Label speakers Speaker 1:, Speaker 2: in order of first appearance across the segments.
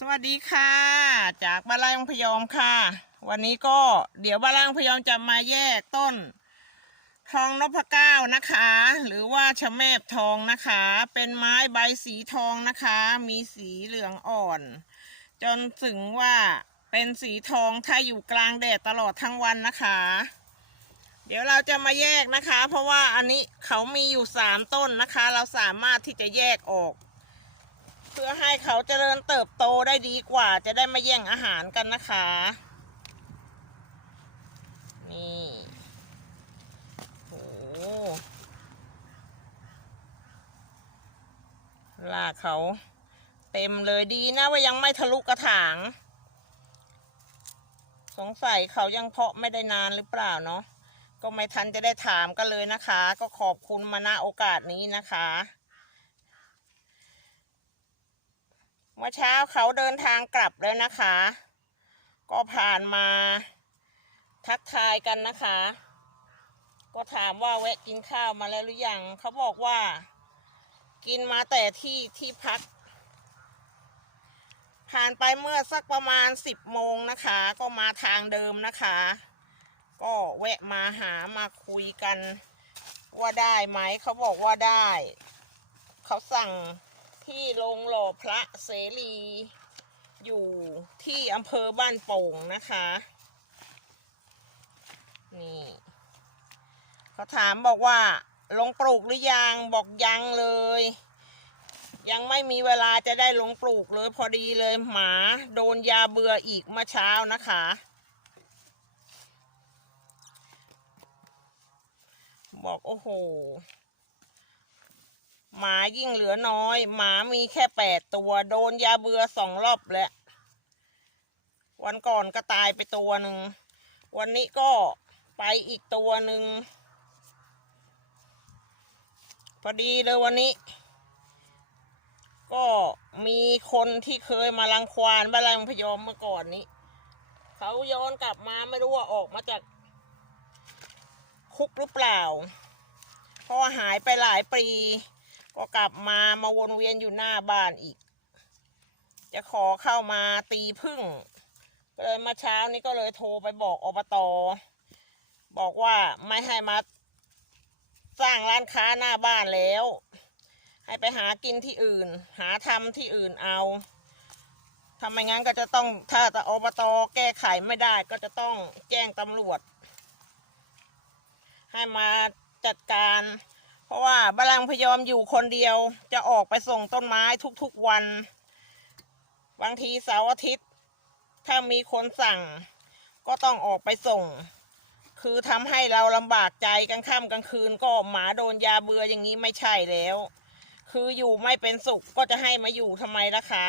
Speaker 1: สวัสดีค่ะ จากบ้านไร่องพยอมค่ะ วันนี้ก็เดี๋ยวบ้านไร่องพยอมจะมาแยกต้น ทองนพเก้านะคะ หรือว่าชะแมบทองนะคะ เป็นไม้ใบสีทองนะคะ มีสีเหลืองอ่อน จนถึงว่าเป็นสีทองถ้าอยู่กลางแดดตลอดทั้งวันนะคะ เดี๋ยวเราจะมาแยกนะคะ เพราะว่าอันนี้เขามีอยู่สามต้นนะคะ เราสามารถที่จะแยกออก เพื่อให้เขาเจริญเติบโตได้ดีกว่า จะได้ไม่แย่งอาหารกันนะคะ นี่โหลากเขาเต็มเลยดีนะว่ายังไม่ทะลุกระถาง สงสัยเขายังเพาะไม่ได้นานหรือเปล่าเนาะก็ไม่ทันจะได้ถามกันเลยนะคะ ก็ขอบคุณมาณโอกาสนี้นะคะ เมื่อเช้าเขาเดินทางกลับแล้วนะคะ ก็ผ่านมาทักทายกันนะคะ ก็ถามว่าแวะกินข้าวมาแล้วหรือยังเขาบอกว่า กินมาแต่ที่ที่พัก ผ่านไปเมื่อสักประมาณสิบโมงนะคะ ก็มาทางเดิมนะคะ ก็แวะมาหามาคุยกันว่าได้ไหมเขาบอกว่าได้ เขาสั่ง ที่โรงหล่อพระเสรีอยู่ที่อำเภอบ้านโป่งนะคะ นี่เขาถามบอกว่า ลงปลูกหรือยัง บอกยังเลย ยังไม่มีเวลาจะได้ลงปลูกเลยพอดีเลยหมาโดนยาเบื่ออีกเมื่อเช้านะคะ บอกโอ้โห หมายิ่งเหลือน้อย หมามีแค่แปดตัว โดนยาเบื่อสองรอบแล้ว วันก่อนก็ตายไปตัวหนึ่ง วันนี้ก็ไปอีกตัวหนึ่ง พอดีเลยวันนี้ ก็มีคนที่เคยมาลังควานบ้านแรงพยอมเมื่อก่อนนี้ เขาย้อนกลับมาไม่รู้ว่าออกมาจาก คุกหรือเปล่า เพราะว่าหายไปหลายปี ก็กลับมามาวนเวียนอยู่หน้าบ้านอีก จะขอเข้ามาตีพึ่งก็เลยมาเช้านี้ก็เลยโทรไปบอกอบตบอกว่าไม่ให้มาสร้างร้านค้าหน้าบ้านแล้ว ให้ไปหากินที่อื่น หาทำที่อื่นเอาทำไมงั้นก็จะต้องถ้าแต่อบตแก้ไขไม่ได้ก็จะต้องแจ้งตำรวจ ให้มาจัดการ ราะว่าบาลังพยอมอยู่คนเดียวจะออกไปส่งต้นไม้ทุกๆวัน บางทีเสาร์อาทิตย์ ถ้ามีคนสั่ง ก็ต้องออกไปส่ง คือทำให้เราลำบากใจกลางค่ำกลางคืนก็หมาโดนยาเบื่ออย่างนี้ไม่ใช่แล้ว คืออยู่ไม่เป็นสุขก็จะให้มาอยู่ทำไมล่ะคะ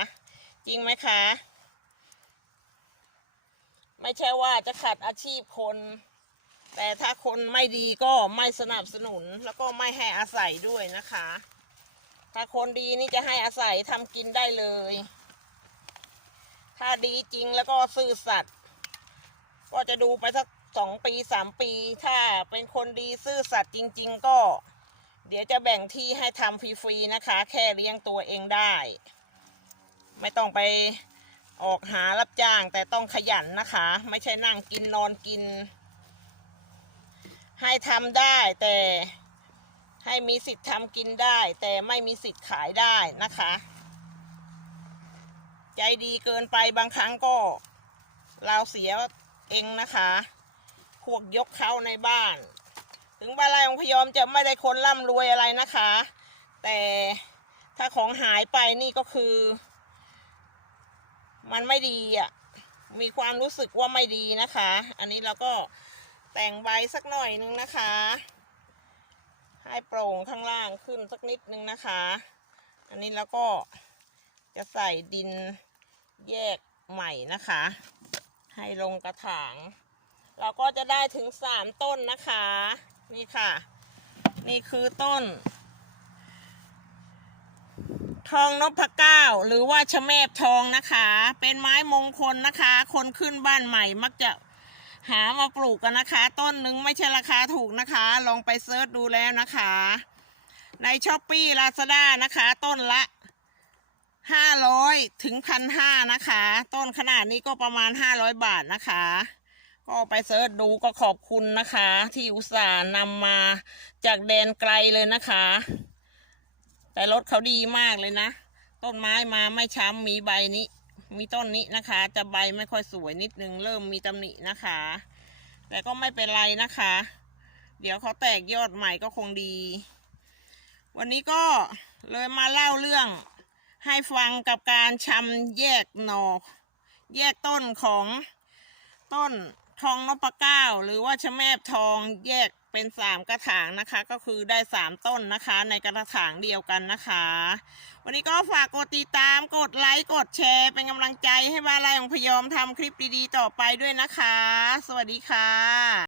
Speaker 1: จริงไหมคะ ไม่ใช่ว่าจะขัดอาชีพคน แต่ถ้าคนไม่ดีก็ไม่สนับสนุนแล้วก็ไม่ให้อาศัยด้วยนะคะ ถ้าคนดีนี่จะให้อาศัยทำกินได้เลย ถ้าดีจริงแล้วก็ซื่อสัตย์ก็จะดูไปสักสองปีสามปี ถ้าเป็นคนดีซื่อสัตย์จริง ๆ ก็ เดี๋ยวจะแบ่งที่ให้ทำฟรีๆนะคะ แค่เลี้ยงตัวเองได้ ไม่ต้องไปออกหารับจ้างแต่ต้องขยันนะคะ ไม่ใช่นั่งกินนอนกิน ให้ทำได้แต่ให้มีสิทธิ์ทำกินได้ แต่ไม่มีสิทธิ์ขายได้นะคะ ใจดีเกินไปบางครั้งก็เราเสียเองนะคะ พวกยกเขาในบ้าน ถึงบ้านไร่องพยอมจะไม่ได้คนร่ำรวยอะไรนะคะ แต่ถ้าของหายไปนี่ก็คือ มันไม่ดีอะมีความรู้สึกว่าไม่ดีนะคะ อันนี้เราก็ แต่งใบสักหน่อยนึงนะคะ ให้โปร่งข้างล่างขึ้นสักนิดนึงนะคะ อันนี้เราก็จะใส่ดินแยกใหม่นะคะ ให้ลงกระถาง เราก็จะได้ถึงสามต้นนะคะ นี่ค่ะ นี่คือต้น ทองนพเก้าหรือว่าชะเมบทองนะคะ เป็นไม้มงคลนะคะ คนขึ้นบ้านใหม่มักจะ หามาปลูกกันนะคะ ต้นหนึ่งไม่ใช่ราคาถูกนะคะ ลองไปเซิร์ชดูแล้วนะคะ ในช้อปปี้ลาซาด้านะคะ ต้นละห้าร้อยถึงพันห้านะคะ ต้นขนาดนี้ก็ประมาณห้าร้อยบาทนะคะ ก็ไปเสิร์ชดูก็ขอบคุณนะคะ ที่อุตส่าห์นำมาจากแดนไกลเลยนะคะ แต่รถเขาดีมากเลยนะ ต้นไม้มาไม่ช้ำมีใบนี้ มีต้นนี้นะคะ จะใบไม่ค่อยสวยนิดนึง เริ่มมีตำหนินะคะ แต่ก็ไม่เป็นไรนะคะ เดี๋ยวเขาแตกยอดใหม่ก็คงดี วันนี้ก็เลยมาเล่าเรื่องให้ฟังกับการชำแยกหนอแยกต้นของต้นทองนพเก้า หรือว่าชะแมบทองแยก เป็นสามกระถางนะคะ ก็คือได้สามต้นนะคะ ในกระถางเดียวกันนะคะ วันนี้ก็ฝากกดติดตามกดไลค์กดแชร์ เป็นกำลังใจให้บ้านไร่ของพยอมทำคลิปดีๆ ต่อไปด้วยนะคะ สวัสดีค่ะ